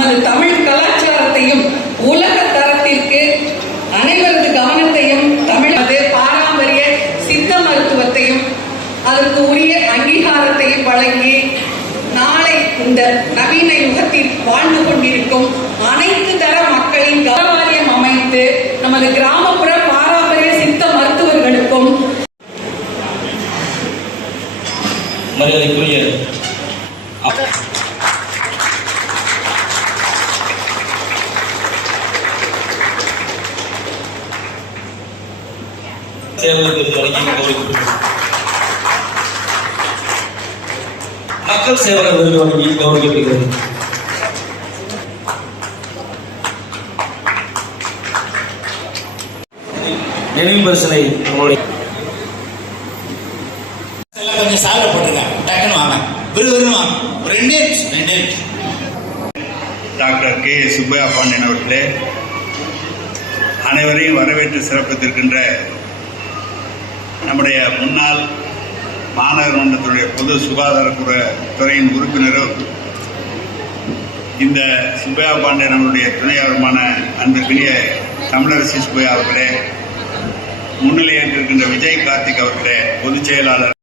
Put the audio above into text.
நமது தமிழ் கலாச்சாரத்தையும் உலக தரத்திற்கு அனைவரது கவனத்தையும் தமிழது பாரம்பரிய சித்த மருத்துவத்தையும் அதற்கு உரிய அங்கீகாரத்தையும் வழங்கி நாளை இந்த நவீன யுகத்தில் வாழ்ந்து கொண்டிருக்கும் அனைத்து தர மக்களின் கௌரவாரியம் அமைத்து நமது கிராமப்புற பாரம்பரிய சித்த மருத்துவர்களுக்கும் மரியாதைக்குரிய மக்கள் சேவகர் விருது வழங்கி கௌரவிக்கப்படுகிறது. நினைவு பரிசனை கொஞ்சம் சாலை போட்டுருங்க. டக்குன்னு வாங்க, விறுவிறுன்னு வாங்க. ஒரு ரெண்டே டாக்டர் கே சுப்பையா பாண்டியன் அவர்களே, அனைவரையும் வரவேற்று சிறப்பித்திருக்கின்ற நம்முடைய முன்னாள் மாநகர் மன்றத்துடைய பொது சுகாதாரத்துறை துறையின் உறுப்பினரும் இந்த சுப்பையா பாண்டியன் அவருடைய துணையாளருமான அன்பிற்குரிய தமிழரசி சுப்பையா அவர்களே, முன்னிலையேற்றிருக்கின்ற விஜய் கார்த்திக் அவர்களே, பொதுச் செயலாளர்